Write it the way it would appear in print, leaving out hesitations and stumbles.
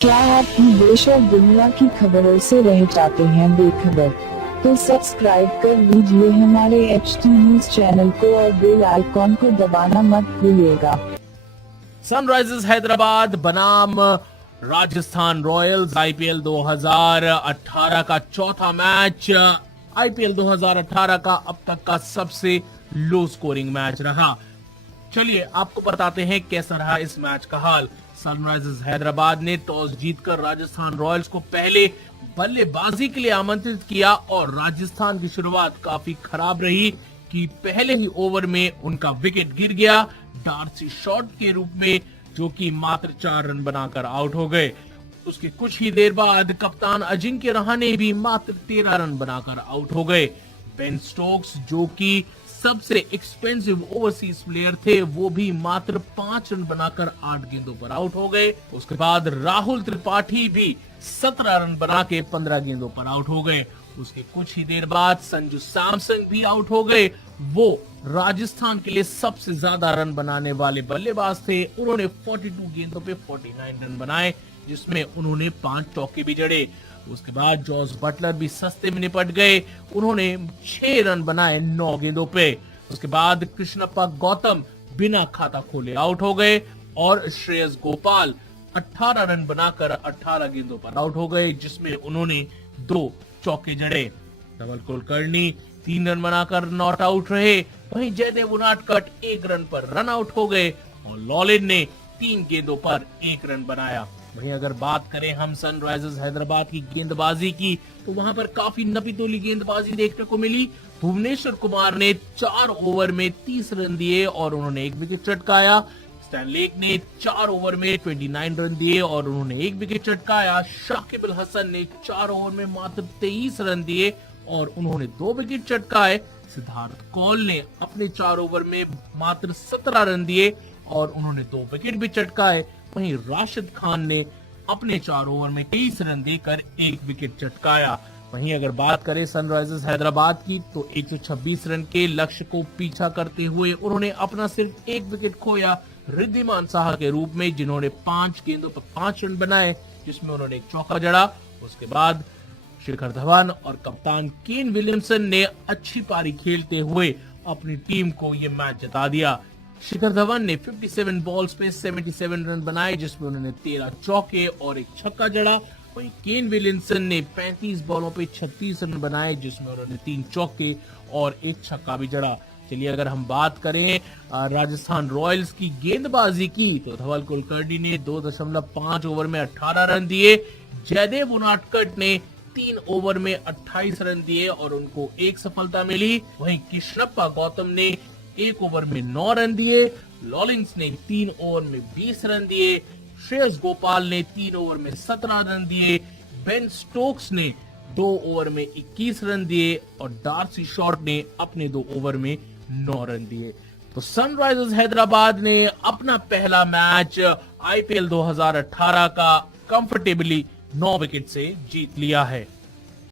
क्या आप भी देश और दुनिया की खबरों से रह जाते हैं बेखबर? तो सब्सक्राइब कर लीजिए हमारे HT न्यूज चैनल को और बेल आइकॉन को दबाना मत भूलिएगा। सनराइजर्स हैदराबाद बनाम राजस्थान रॉयल्स आईपीएल 2018 का चौथा मैच आईपीएल 2018 का अब तक का सबसे लो स्कोरिंग मैच रहा। चलिए आपको बताते हैं कैसा रहा इस मैच का हाल। सनराइजर्स हैदराबाद ने टॉस जीतकर राजस्थान रॉयल्स को पहले बल्लेबाजी के लिए आमंत्रित किया और राजस्थान की शुरुआत काफी खराब रही कि पहले ही ओवर में उनका विकेट गिर गया डार्सी शॉट के रूप में, जो कि मात्र 4 रन बनाकर आउट हो गए। उसके कुछ ही देर बाद कप्तान अजिंक्य रहाणे भी मात्र 13 रन बनाकर आउट हो गए। बेन स्टोक्स, जो कि सबसे एक्सपेंसिव ओवरसीज प्लेयर थे, वो भी मात्र 5 रन बनाकर 8 गेंदों पर आउट हो गए। उसके बाद राहुल त्रिपाठी भी 17 रन बना के 15 गेंदों पर आउट हो गए। उसके कुछ ही देर बाद संजू सैमसन भी आउट हो गए। वो राजस्थान के लिए सबसे ज्यादा रन बनाने वाले बल्लेबाज थे। उन्होंने 42 गेंदों पे 49 रन बनाए, जिसमें उन्होंने 5 चौके भी जड़े। उसके बाद जॉस बटलर भी सस्ते में निपट गए। उन्होंने 6 रन बनाए 9 गेंदों पे। उसके बाद कृष्णप्पा गौतम बिना खाता खोले आउट हो गए और श्रेयस गोपाल 18 रन बनाकर 18 गेंदों पर आउट हो गए, जिसमें उन्होंने 2 चौके जड़े। धवल कुलकर्णी 3 रन बनाकर नॉट आउट रहे। वहीं जयदेव उनादकट 1 रन पर रन आउट हो गए और लॉलिन ने 3 गेंदों पर 1 रन बनाया। वहीं अगर बात करें हम सनराइजर्स हैदराबाद की गेंदबाजी की, तो वहां पर काफी नपीतोली गेंदबाजी देखने को मिली। भुवनेश्वर कुमार ने 4 ओवर में 30 रन दिए और उन्होंने 1 विकेट चटकाया। स्टैन लेक ने 4 ओवर में 29 रन दिए और उन्होंने 1 विकेट चटकाया। शाकिब अल हसन ने 4 ओवर में मात्र 23 रन दिए और उन्होंने 2 विकेट चटकाए। सिद्धार्थ कौल ने अपने 4 ओवर में मात्र 17 रन दिए और उन्होंने 2 विकेट भी चटकाए। वहीं राशिद खान ने अपने 4 ओवर में 23 रन देकर 1 विकेट चटकाया। वहीं अगर बात करें सनराइजर्स हैदराबाद की, तो 126 रन के लक्ष्य को पीछा करते हुए उन्होंने अपना सिर्फ 1 विकेट खोया रिद्धिमान साहा के रूप में, जिन्होंने 5 गेंदों पर 5 रन बनाए, जिसमें उन्होंने 1 चौका जड़ा। उसके बाद शिखर धवन और कप्तान केन विलियमसन ने अच्छी पारी खेलते हुए अपनी टीम को यह मैच जिता दिया। शिखर धवन ने 57 बॉल्स पे 77 रन बनाए, जिसमें उन्होंने 13 चौके और 1 छक्का जड़ा। वहीं केन विलियमसन ने 35 बॉलों पे 36 रन बनाए, जिसमें उन्होंने 3 चौके और 1 छक्का भी जड़ा। चलिए अगर हम बात करें राजस्थान रॉयल्स की गेंदबाजी की, तो धवल कुलकर्णी ने 2.5 ओवर में 18 रन दिए। जयदेव उनादकट ने 3 ओवर में 28 रन दिए और उनको 1 सफलता मिली। वहीं कृष्णप्पा गौतम ने 1 ओवर में 9 रन दिए। लॉलिंग्स ने 3 ओवर में 20 रन दिए। श्रेयस गोपाल ने 3 ओवर में 17 रन दिए। बेन स्टोक्स ने 2 ओवर में 21 रन दिए और डार्सी शॉट ने अपने 2 ओवर में 9 रन दिए। तो सनराइजर्स हैदराबाद ने अपना पहला मैच आईपीएल 2018 का कंफर्टेबली 9 विकेट से जीत लिया है।